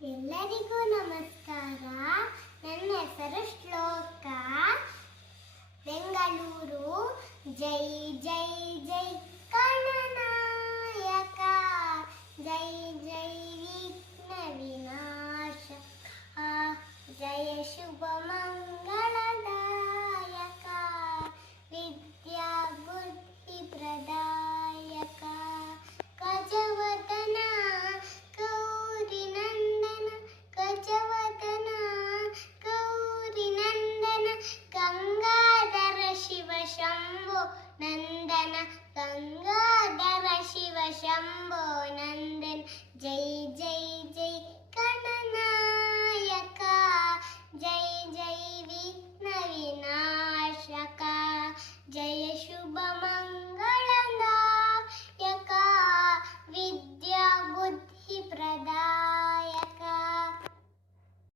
ಎಲ್ಲರಿಗೂ ನಮಸ್ಕಾರ ನನ್ನ ಹೆಸರು ಶ್ಲೋಕ ಬೆಂಗಳೂರು ಜೈ ಜೈ ಜೈ ಕಣನಾಯಕ ಜೈ ಜೈ ವಿಘ್ನ ವಿನಾಶಕ ಜಯ ಶುಭ ನಂದನ ಗಂಗಾಧರ